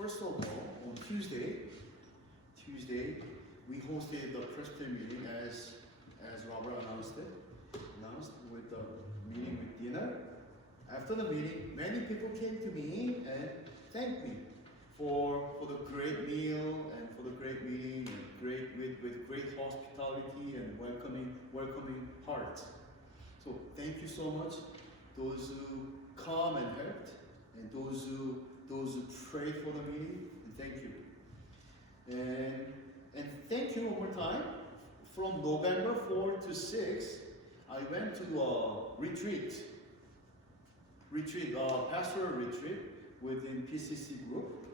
First of all, on Tuesday, we hosted the Presbyterian meeting as Robert announced with the meeting with dinner. After the meeting, many people came to me and thanked me for the great meal and for the great meeting and with great hospitality and welcoming hearts. So thank you so much, those who come and helped, and those who prayed for the meeting, and thank you. And thank you one more time. From November 4 to 6, I went to a retreat, pastoral retreat within PCC group.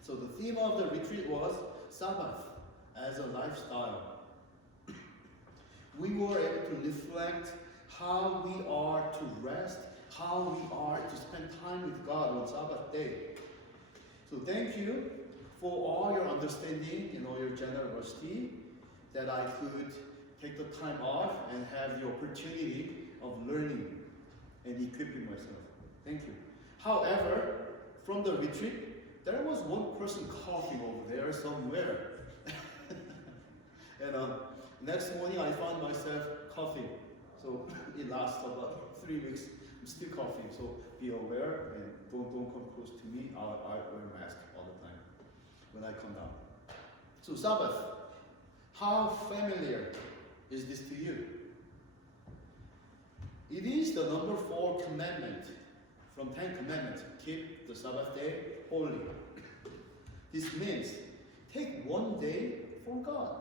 So the theme of the retreat was Sabbath as a lifestyle. We were able to reflect how we are to rest, how we are to spend time with God on Sabbath day. So thank you for all your understanding and all your generosity that I could take the time off and have the opportunity of learning and equipping myself. Thank you. However, from the retreat, there was one person coughing over there somewhere. And next morning I found myself coughing. So it lasted about 3 weeks. I'm still coughing, so be aware and don't come close to me. I wear a mask all the time when I come down. So Sabbath, how familiar is this to you? It is the number 4 commandment from 10 commandments. Keep the Sabbath day holy. This means take one day for God.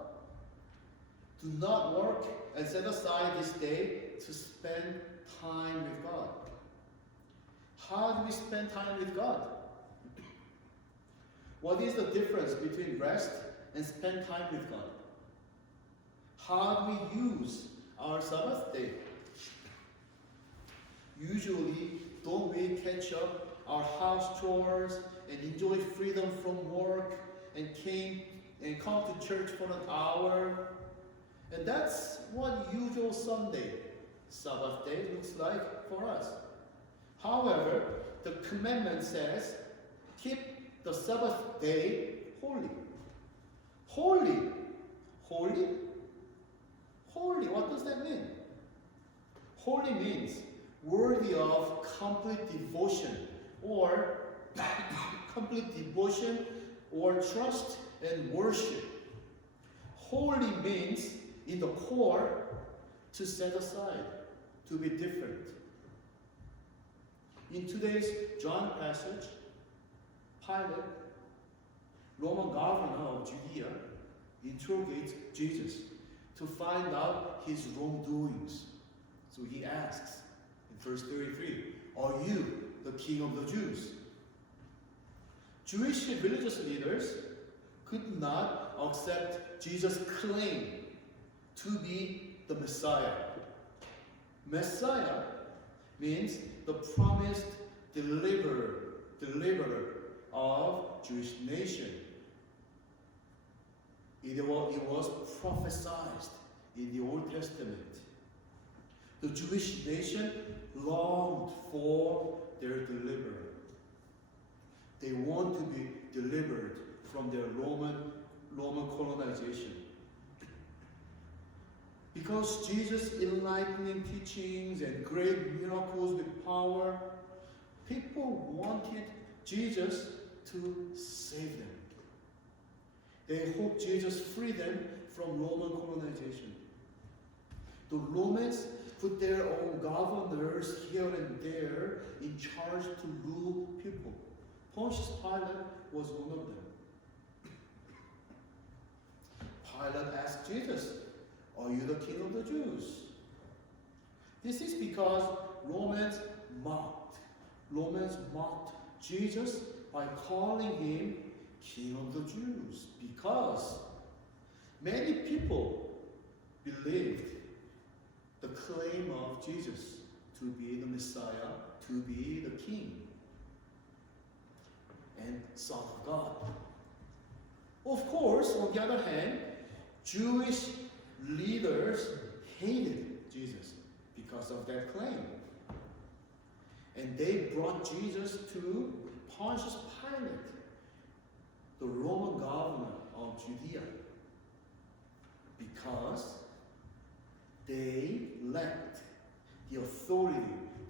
Do not work and set aside this day to spend time with God. How do we spend time with God? What is the difference between rest and spend time with God? How do we use our Sabbath day? Usually, don't we catch up our house chores and enjoy freedom from work and come to church for an hour? And that's what usual Sunday, Sabbath day looks like for us. However, the commandment says, keep the Sabbath day holy. Holy. Holy? Holy, what does that mean? Holy means worthy of complete devotion or trust and worship. Holy means in the core to set aside, to be different. In today's John passage, Pilate, Roman governor of Judea, interrogates Jesus to find out his wrongdoings. So he asks in verse 33, "Are you the king of the Jews?" Jewish religious leaders could not accept Jesus' claim to be the Messiah. Messiah means the promised deliverer of Jewish nation. It was prophesied in the Old Testament. The Jewish nation longed for their deliverer. They want to be delivered from their Roman colonization. Because Jesus' enlightening teachings and great miracles with power, people wanted Jesus to save them. They hoped Jesus freed them from Roman colonization. The Romans put their own governors here and there in charge to rule people. Pontius Pilate was one of them. Pilate asked Jesus, "Are you the king of the Jews?" This is because Romans mocked Jesus by calling him King of the Jews, because many people believed the claim of Jesus to be the Messiah, to be the King and Son of God. Of course, on the other hand, Jewish leaders hated Jesus because of that claim. And they brought Jesus to Pontius Pilate the Roman governor of Judea, because they lacked the authority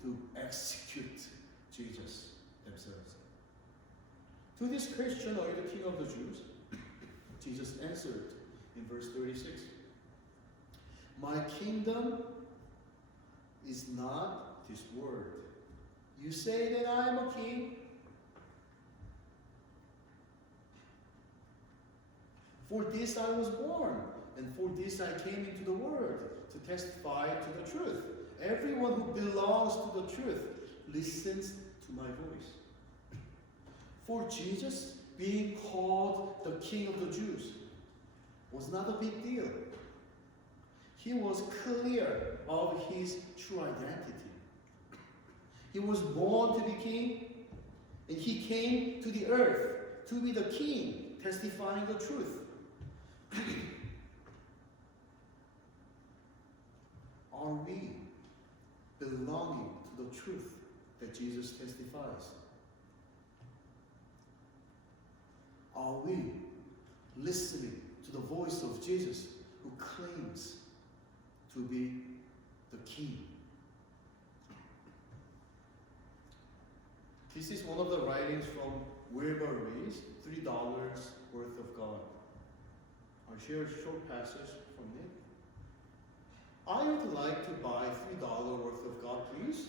to execute Jesus themselves. To this question, are you the king of the Jews? Jesus answered in verse 36, my kingdom is not this world. You say that I am a king? For this I was born, and for this I came into the world, to testify to the truth. Everyone who belongs to the truth listens to my voice. For Jesus, being called the King of the Jews was not a big deal. He was clear of his true identity. He was born to be king, and he came to the earth to be the king, testifying the truth. Are we belonging to the truth that Jesus testifies? Are we listening to the voice of Jesus, who claims to be the King? This is one of the writings from Wilbur Rees, $3 worth of God. I'll share a short passage from it. I would like to buy $3 worth of God, please.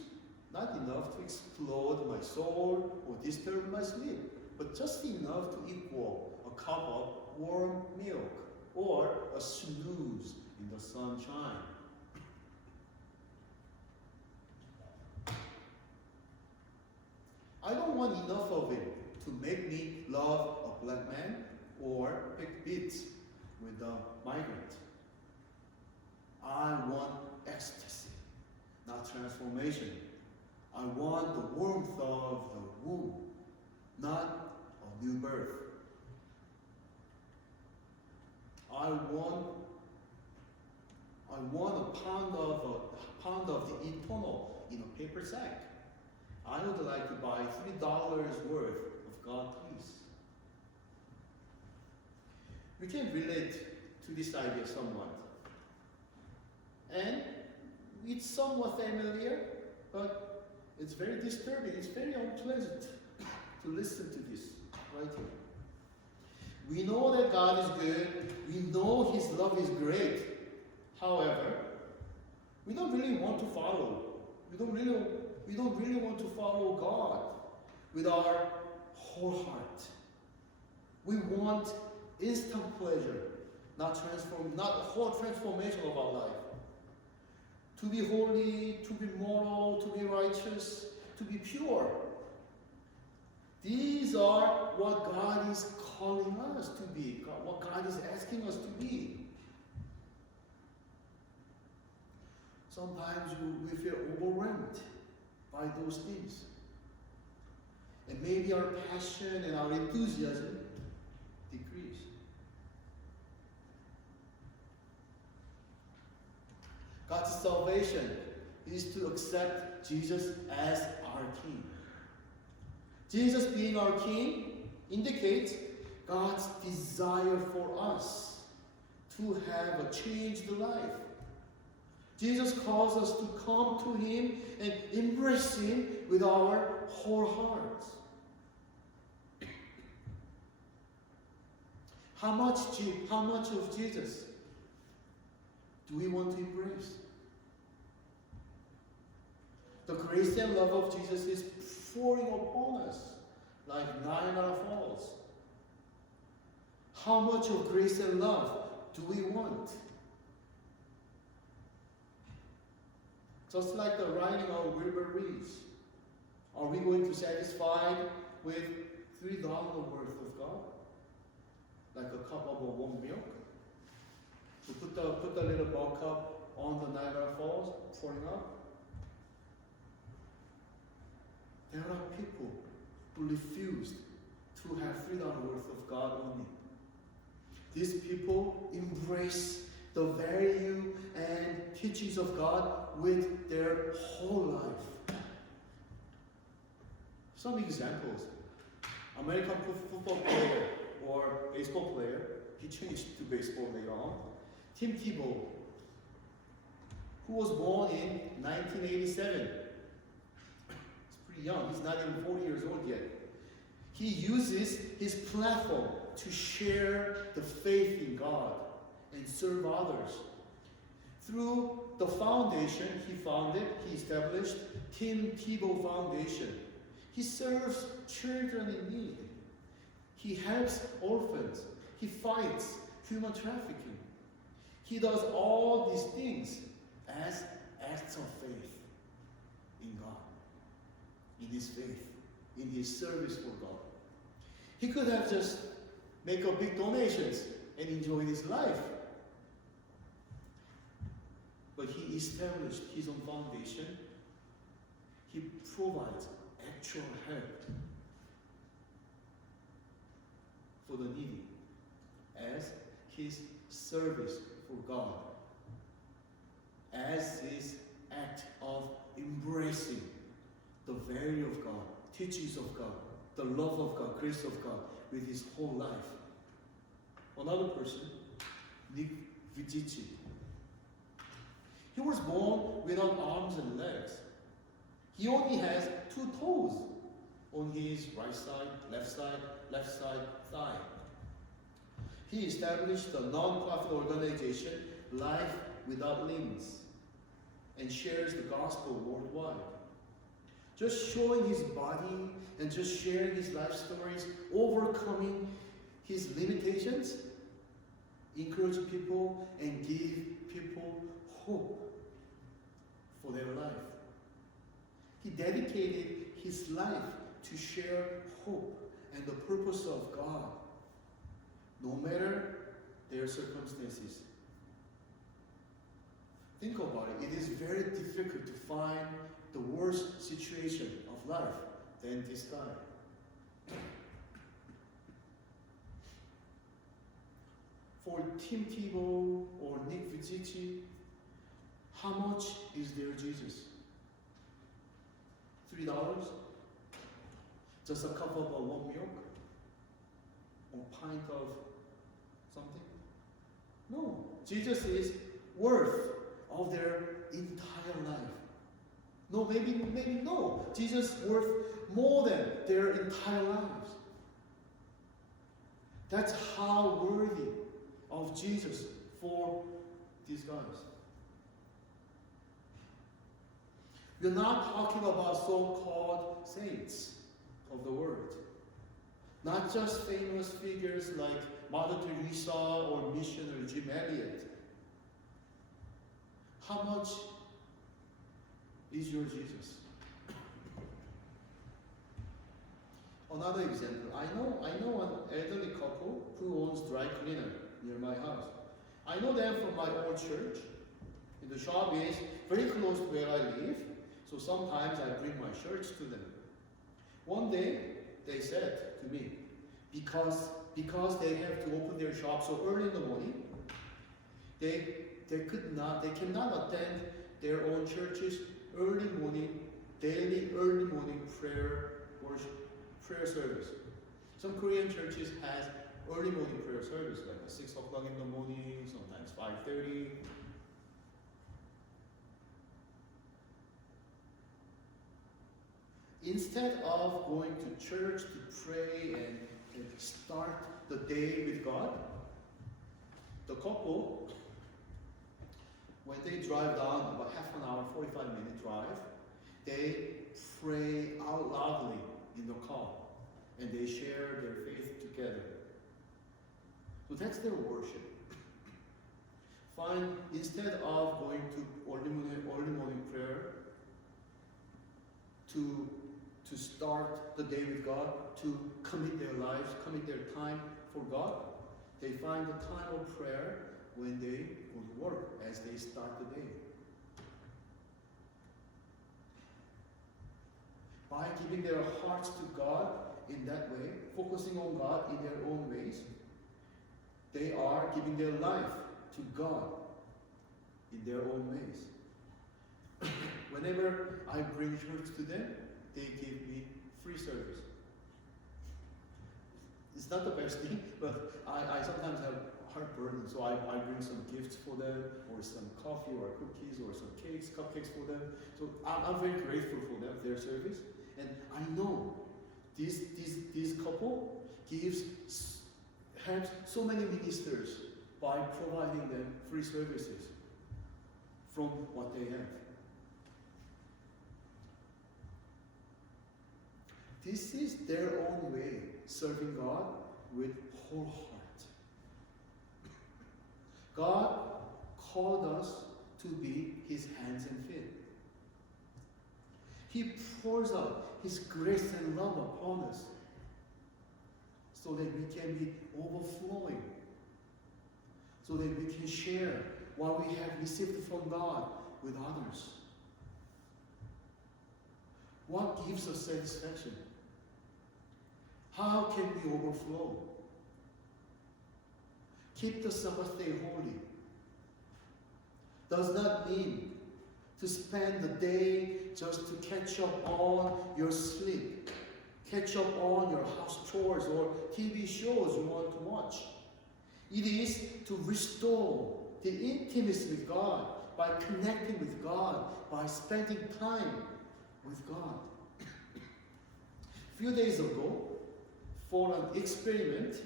Not enough to explode my soul or disturb my sleep, but just enough to equal a cup of warm milk or a snooze in the sunshine. I don't want enough of it to make me love a black man or pick beats with a migrant. I want ecstasy, not transformation. I want the warmth of the womb, not a new birth. I want a pound of the eternal in a paper sack. I would like to buy $3 worth of God, please. We can relate to this idea somewhat. And it's somewhat familiar, but it's very disturbing. It's very unpleasant to listen to this right here. We know that God is good. We know His love is great. However, we don't really want to follow. We don't really want to follow God with our whole heart. We want instant pleasure, not a whole transformation of our life. To be holy, to be moral, to be righteous, to be pure. These are what God is calling us to be, what God is asking us to be. Sometimes we feel overwhelmed by those things. And maybe our passion and our enthusiasm decrease. God's salvation is to accept Jesus as our King. Jesus being our King indicates God's desire for us to have a changed life. Jesus calls us to come to Him and embrace Him with our whole hearts. How much of Jesus do we want to embrace? The grace and love of Jesus is pouring upon us like Niagara Falls. How much of grace and love do we want? Just like the writing of Wilbur Rees, are we going to satisfy with $3 worth of God? Like a cup of warm milk? To put the little ball cup on the Niagara Falls, pouring up? There are people who refused to have $3 worth of God only. These people embrace the value and teachings of God with their whole life. Some examples. American football player or baseball player. He changed to baseball later on. Tim Tebow, who was born in 1987. He's pretty young. He's not even 40 years old yet. He uses his platform to share the faith in God and serve others. Through the foundation he established Tim Tebow Foundation. He serves children in need. He helps orphans. He fights human trafficking. He does all these things as acts of faith in God, in his faith, in his service for God. He could have just make a big donations and enjoy his life. But he established his own foundation. He provides actual help for the needy as his service for God, as his act of embracing the value of God, teachings of God, the love of God, grace of God with his whole life. Another person, Nick Vujicic. He was born without arms and legs. He only has 2 toes on his right side, left side, thigh. He established a non-profit organization, Life Without Limbs, and shares the gospel worldwide. Just showing his body and just sharing his life stories, overcoming his limitations, encourage people and give people hope for their life. He dedicated his life to share hope and the purpose of God, no matter their circumstances. Think about it. It is very difficult to find the worst situation of life than this guy. For Tim Tebow or Nick Vujicic, how much is their Jesus? $3? Just a cup of warm milk? Or pint of something? No. Jesus is worth of their entire life. No, maybe no. Jesus is worth more than their entire lives. That's how worthy of Jesus for these guys. We're not talking about so-called saints of the world. Not just famous figures like Mother Teresa or missionary Jim Elliot. How much is your Jesus? Another example. I know an elderly couple who owns dry cleaner near my house. I know them from my old church. And the shop is very close to where I live, so sometimes I bring my shirts to them. One day, they said to me, because they have to open their shop so early in the morning, they cannot attend their own church's daily early morning prayer service. Some Korean churches has early morning prayer service, like 6 o'clock in the morning, sometimes 5:30. Instead of going to church to pray and start the day with God, the couple, when they drive down about half an hour, 45-minute drive, they pray out loudly in the car and they share their faith together. So that's their worship. Instead of going to early morning prayer to start the day with God, to commit their lives, commit their time for God, they find the time of prayer when they go to work, as they start the day. By giving their hearts to God in that way, focusing on God in their own ways, they are giving their life to God in their own ways. Whenever I bring church to them, they give me free service. It's not the best thing, but I sometimes have heartburn, so I bring some gifts for them, or some coffee, or cookies, or some cakes, cupcakes for them. So I'm very grateful for them, their service. And I know this couple helps so many ministers by providing them free services from what they have. This is their own way, serving God with whole heart. God called us to be His hands and feet. He pours out His grace and love upon us so that we can be overflowing, so that we can share what we have received from God with others. What gives us satisfaction? How can we overflow? Keep the Sabbath day holy. Does not mean to spend the day just to catch up on your sleep, catch up on your house chores or TV shows you want to watch. It is to restore the intimacy with God by connecting with God, by spending time with God. A few days ago, for an experiment,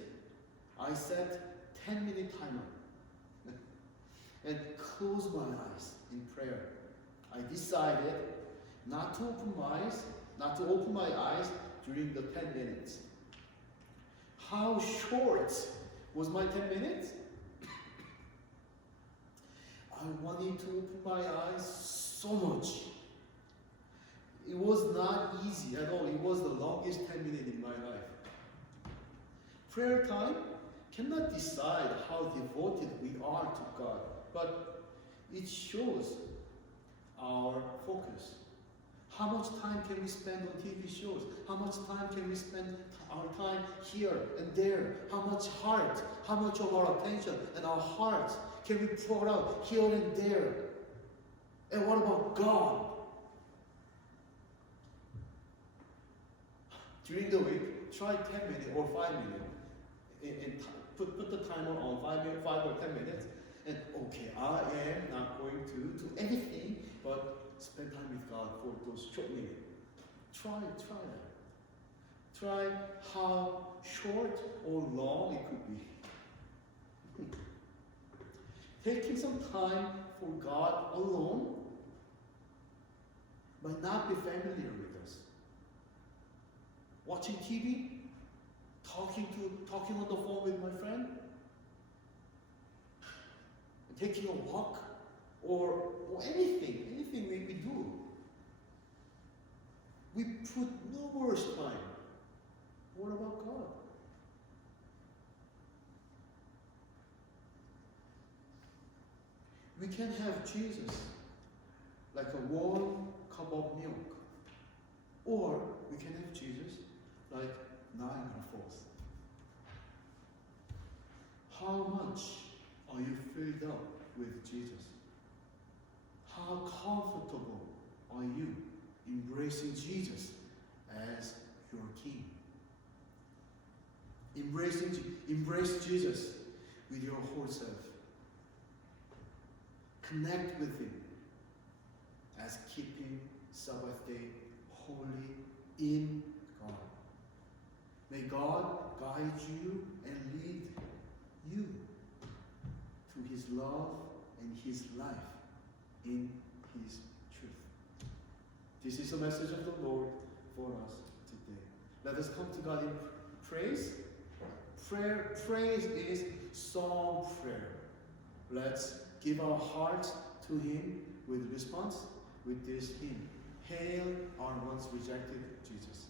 I set 10-minute timer and closed my eyes in prayer. I decided not to open my eyes during the 10 minutes. How short was my 10 minutes? I wanted to open my eyes so much. It was not easy at all. It was the longest 10 minutes in my life. Prayer time cannot decide how devoted we are to God, but it shows our focus. How much time can we spend on TV shows? How much time can we spend our time here and there? How much heart, how much of our attention and our hearts can we pour out here and there? And what about God? During the week, try 10 minutes or 5 minutes. And put the timer on 5 or 10 minutes. And okay, I am not going to do anything but spend time with God for those short minutes. Try that. Try how short or long it could be. Taking some time for God alone might not be familiar with us. Watching TV, talking on the phone with my friend, taking a walk, or anything we do. We put numerous time. What about God? We can have Jesus like a warm cup of milk, or we can have Jesus like Niagara Falls. How much are you filled up with Jesus? How comfortable are you embracing Jesus as your King? Embrace Jesus with your whole self. Connect with Him as keeping Sabbath day holy in God. May God guide you and lead you to His love and His life in His truth. This is a message of the Lord for us today. Let us come to God in praise. Praise is song prayer. Let's give our hearts to Him with response with this hymn. Hail our once rejected Jesus.